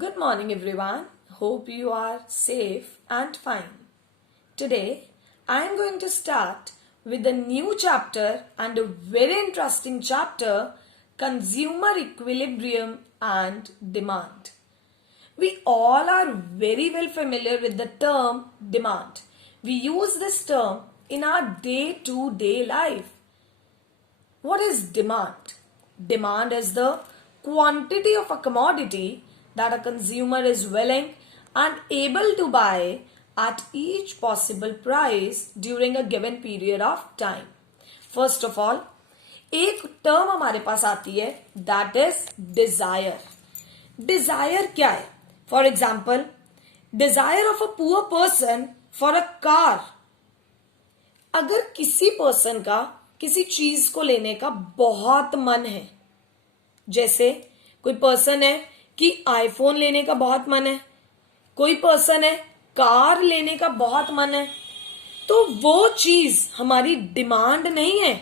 Good morning, everyone. Hope you are safe and fine. Today, I am going to start with a new chapter and a very interesting chapter, Consumer Equilibrium and Demand. We all are very well familiar with the term demand. We use this term in our day-to-day life. What is demand? Demand is the quantity of a commodity that a consumer is willing and able to buy at each possible price during a given period of time. First of all, एक term हमारे पास आती है that is desire. Desire क्या है? For example, desire of a poor person for a car. अगर किसी person का किसी चीज को लेने का बहुत मन है, जैसे कोई पर्सन है कि आईफोन लेने का बहुत मन है, कोई पर्सन है कार लेने का बहुत मन है, तो वो चीज हमारी डिमांड नहीं है.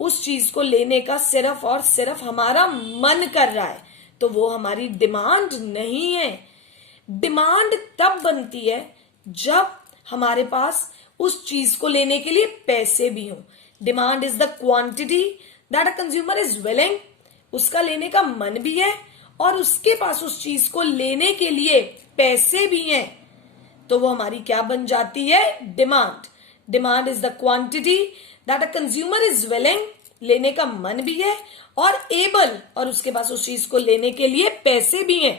उस चीज को लेने का सिर्फ और सिर्फ हमारा मन कर रहा है, तो वो हमारी डिमांड नहीं है. डिमांड तब बनती है जब हमारे पास उस चीज को लेने के लिए पैसे भी हों. Demand is the quantity that a consumer is willing, उसका लेने का मन भी है और उसके पास उस चीज को लेने के लिए पैसे भी हैं, तो वो हमारी क्या बन जाती है? Demand. Demand is the quantity that a consumer is willing, लेने का मन भी है और एबल, और उसके पास उस चीज को लेने के लिए पैसे भी हैं,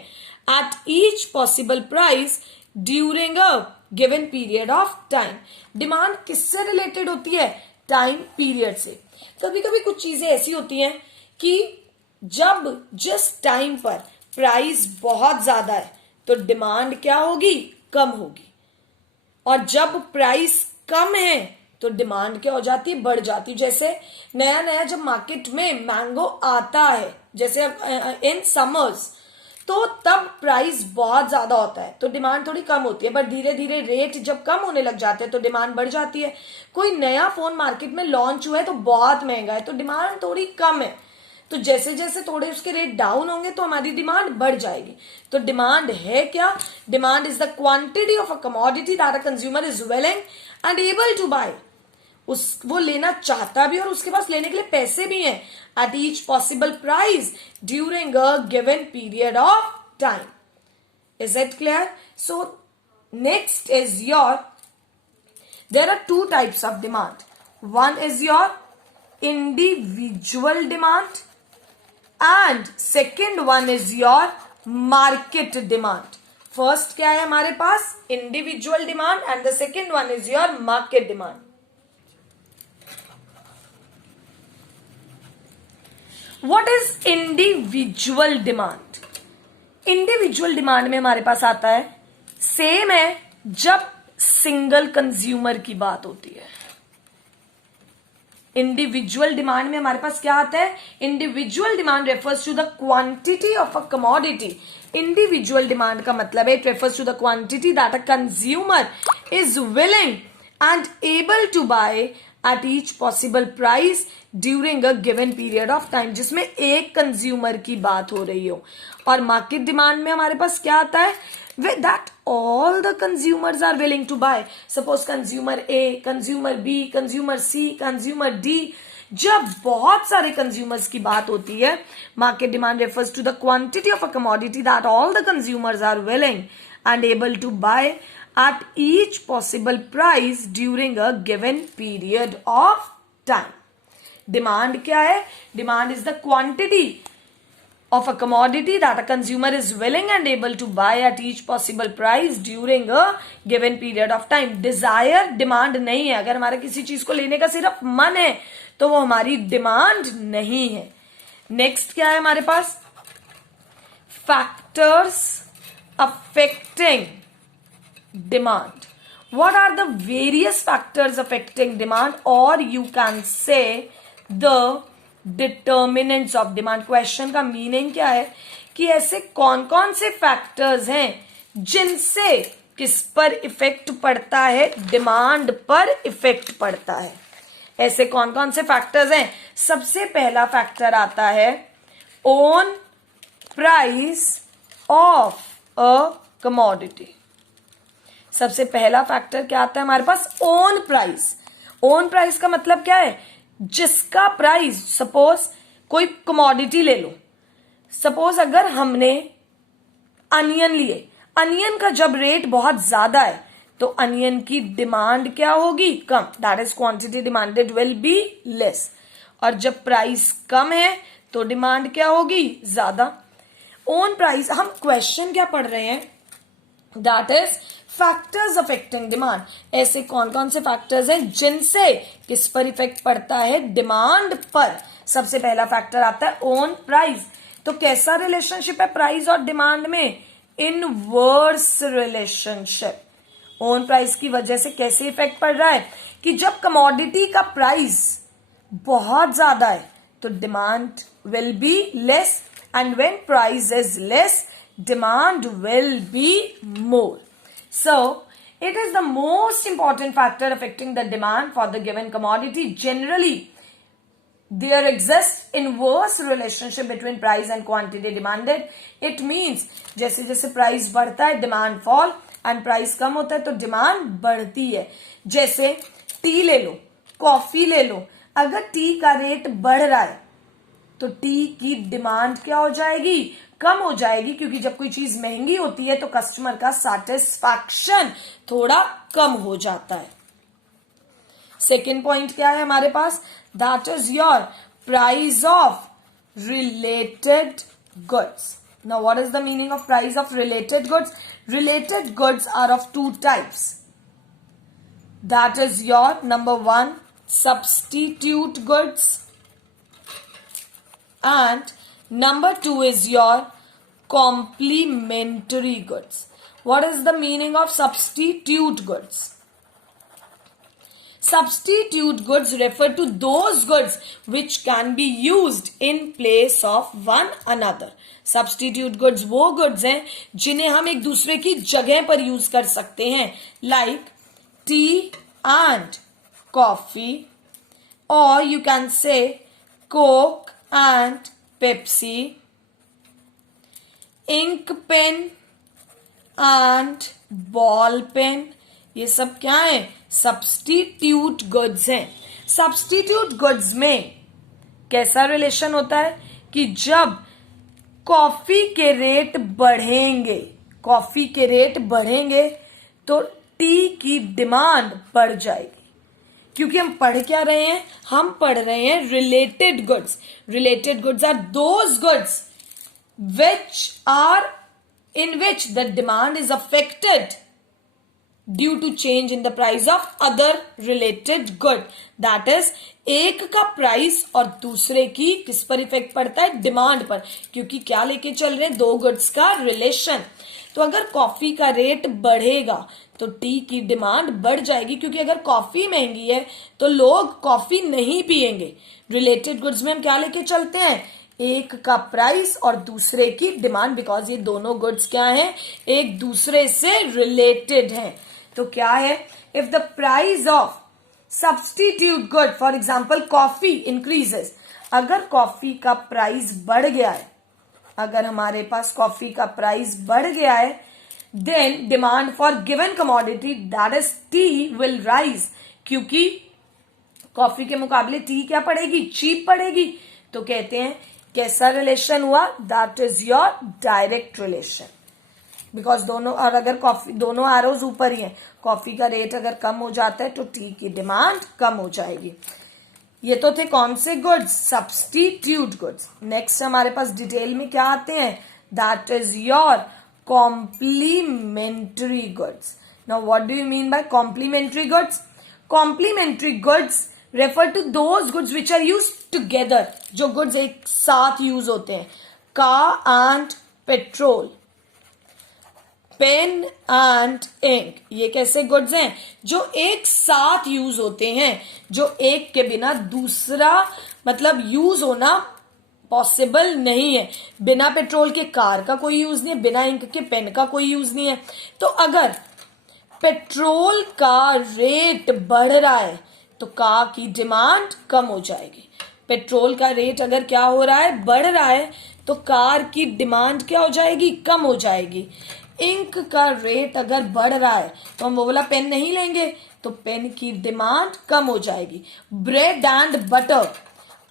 at each possible price during a given period of time. Demand किससे रिलेटेड होती है? टाइम पीरियड से. कभी कभी कुछ चीजें ऐसी होती हैं कि जब जिस टाइम पर प्राइस बहुत ज्यादा है तो डिमांड क्या होगी? कम होगी. और जब प्राइस कम है तो डिमांड क्या हो जाती है? बढ़ जाती है. जैसे नया नया जब मार्केट में मैंगो आता है, जैसे इन समर्स, तो तब प्राइस बहुत ज्यादा होता है तो डिमांड थोड़ी कम होती है, बट धीरे धीरे रेट जब कम होने लग जाते हैं तो डिमांड बढ़ जाती है. कोई नया फोन मार्केट में लॉन्च हुआ है तो बहुत महंगा है तो डिमांड थोड़ी कम है, तो जैसे जैसे थोड़े उसके रेट डाउन होंगे तो हमारी डिमांड बढ़ जाएगी. तो डिमांड है क्या? Demand is the quantity of a commodity that a consumer is willing and able to buy. वो लेना चाहता भी और उसके पास लेने के लिए पैसे भी हैं, at each possible price during a given period of time. Is it clear? So next is there are two types of demand. One is your individual demand and second one is your market demand. First क्या है हमारे पास? Individual demand and the second one is your market demand. What is individual demand? Individual demand में हमारे पास आता है, same है जब single consumer की बात होती है. इंडिविजुअल डिमांड में हमारे पास क्या आता है? Individual demand refers to the quantity of a commodity. Individual demand का मतलब है it refers to the quantity that a consumer is willing and able to buy at each possible price during a given period of time, जिसमें एक consumer की बात हो रही हो. और मार्केट डिमांड में हमारे पास क्या आता है? with that all the consumers are willing to buy. Suppose consumer A, consumer B, consumer C, consumer D. जब बहुत सारे consumers की बात होती है, market demand refers to the quantity of a commodity that all the consumers are willing and able to buy at each possible price during a given period of time. Demand क्या है? Demand is the quantity of a commodity that a consumer is willing and able to buy at each possible price during a given period of time. Desire demand नहीं है. अगर हमारा किसी चीज को लेने का सिर्फ मन है तो वो हमारी डिमांड नहीं है. नेक्स्ट क्या है हमारे पास? Factors affecting demand. What are the various factors affecting demand, or you can say the determinants of demand? Question का मीनिंग क्या है कि ऐसे कौन कौन से फैक्टर्स हैं जिनसे किस पर इफेक्ट पड़ता है? डिमांड पर इफेक्ट पड़ता है. ऐसे कौन कौन से फैक्टर्स हैं? सबसे पहला फैक्टर आता है own price of a commodity. सबसे पहला फैक्टर क्या आता है हमारे पास, ओन प्राइस। ओन प्राइस का मतलब क्या है, जिसका प्राइस, सपोज कोई कमोडिटी ले लो, सपोज अगर हमने अनियन लिए, अनियन का जब रेट बहुत ज्यादा है तो अनियन की डिमांड क्या होगी, कम, that is quantity demanded will be less. और जब प्राइस कम है तो डिमांड क्या होगी, ज्यादा। ओन प्राइस, हम क्वेश्चन क्या पढ़ रहे हैं, that is factors affecting demand. ऐसे कौन कौन से फैक्टर्स हैं जिनसे किस पर इफेक्ट पड़ता है, डिमांड पर। सबसे पहला फैक्टर आता है ओन प्राइस। तो कैसा रिलेशनशिप है प्राइस और डिमांड में, इनवर्स रिलेशनशिप। ओन प्राइस की वजह से कैसे इफेक्ट पड़ रहा है कि जब कमोडिटी का प्राइस बहुत ज्यादा है तो demand will be less, and when price is less demand will be more. So, it is the most important factor affecting the demand for the given commodity. Generally, there exists inverse relationship between price and quantity demanded. It means जैसे जैसे price बढ़ता है demand fall, and price कम होता है तो demand बढ़ती है। जैसे टी ले लो, कॉफी ले लो, अगर टी का रेट बढ़ रहा है तो टी की डिमांड क्या हो जाएगी, कम हो जाएगी, क्योंकि जब कोई चीज महंगी होती है तो कस्टमर का सेटिस्फैक्शन थोड़ा कम हो जाता है। सेकेंड पॉइंट क्या है हमारे पास, that is your price of related goods. Now what is the meaning of price of related goods? Related goods are of two types, that is your number one substitute goods, and number two is your complementary goods. What is the meaning of substitute goods? Substitute goods refer to those goods which can be used in place of one another. Substitute goods वो goods हैं जिन्हें हम एक दूसरे की जगह पर use कर सकते हैं, like tea and coffee, or you can say Coke and Pepsi, ink pen and ball pen। ये सब क्या है, सब्स्टिट्यूट गुड्स हैं। सब्स्टिट्यूट गुड्स में कैसा रिलेशन होता है कि जब कॉफी के रेट बढ़ेंगे, कॉफी के रेट बढ़ेंगे तो टी की डिमांड बढ़ जाएगी। क्योंकि हम पढ़ क्या रहे हैं, हम पढ़ रहे हैं related goods. Related goods are those goods which are in which the demand is affected due to change in the price of other related good. That is एक का प्राइस और दूसरे की किस पर इफेक्ट पड़ता है, डिमांड पर, क्योंकि क्या लेके चल रहे हैं, दो गुड्स का रिलेशन। तो अगर कॉफी का रेट बढ़ेगा तो टी की डिमांड बढ़ जाएगी, क्योंकि अगर कॉफी महंगी है तो लोग कॉफी नहीं पिएंगे। रिलेटेड गुड्स में हम क्या लेके चलते हैं, एक का प्राइस और दूसरे की डिमांड, बिकॉज ये दोनों गुड्स क्या हैं, एक दूसरे से रिलेटेड हैं। तो क्या है, if the price of substitute good, for example coffee increases, अगर कॉफी का प्राइस बढ़ गया है, अगर हमारे पास कॉफी का प्राइस बढ़ गया है, then demand for given commodity that is tea will rise, क्योंकि कॉफी के मुकाबले टी क्या पड़ेगी, चीप पड़ेगी। तो कहते हैं कैसा रिलेशन हुआ, that is your direct relation, because दोनों, और अगर कॉफी, दोनों एरोज ऊपर ही हैं, कॉफी का रेट अगर कम हो जाता है तो टी की डिमांड कम हो जाएगी। ये तो थे कौन से गुड्स, सब्स्टिट्यूट गुड्स। नेक्स्ट हमारे पास डिटेल में क्या आते हैं, that is your complementary goods. Now what do you mean by complementary goods? Complementary goods refer to those goods which are use together, जो गुड्स एक साथ यूज होते हैं, car and petrol, pen and ink, ये कैसे goods हैं जो एक साथ यूज होते हैं, जो एक के बिना दूसरा मतलब यूज होना पॉसिबल नहीं है। बिना पेट्रोल के कार का कोई यूज नहीं है, बिना इंक के पेन का कोई यूज नहीं है। तो अगर पेट्रोल का रेट बढ़ रहा है तो कार की डिमांड कम हो जाएगी। पेट्रोल का रेट अगर क्या हो रहा है, बढ़ रहा है, तो कार की डिमांड क्या हो जाएगी, कम हो जाएगी। इंक का रेट अगर बढ़ रहा है तो हम वो वाला पेन नहीं लेंगे, तो पेन की डिमांड कम हो जाएगी. ब्रेड एंड बटर,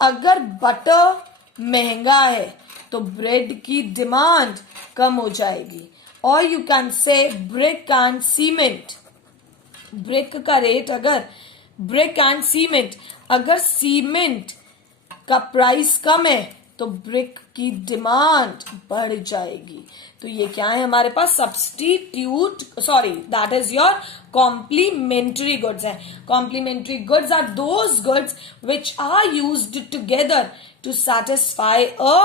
अगर बटर महंगा है तो ब्रेड की डिमांड कम हो जाएगी. और you can say brick and cement, brick का रेट अगर, ब्रिक एंड सीमेंट, अगर सीमेंट का प्राइस कम है तो ब्रिक की डिमांड बढ़ जाएगी. तो ये क्या है हमारे पास, substitute, sorry that is your complementary goods है. Complementary goods are those goods which are used together to satisfy a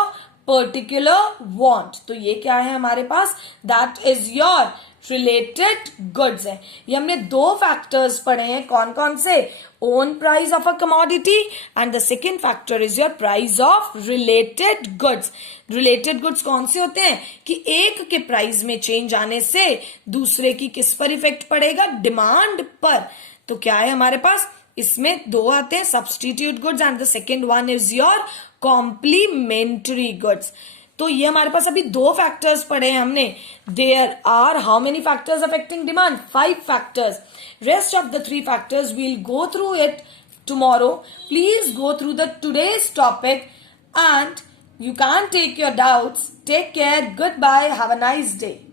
particular want. तो ये क्या है हमारे पास, that is your related goods है. ये हमने दो फैक्टर्स पढ़े हैं, कौन कौन से, own price of a commodity and the second factor is your price of related goods. Related goods कौन से होते हैं कि एक के प्राइस में चेंज आने से दूसरे की किस पर इफेक्ट पड़ेगा, डिमांड पर. तो क्या है हमारे पास, इसमें दो आते हैं, substitute goods and the second one is your complementary goods. तो ये हमारे पास अभी दो फैक्टर्स पढ़े हैं हमने. There are how many factors affecting demand, 5 factors. Rest of the 3 factors will go through it tomorrow. Please go through the today's topic and you can take your doubts. Take care. Goodbye. Have a nice day.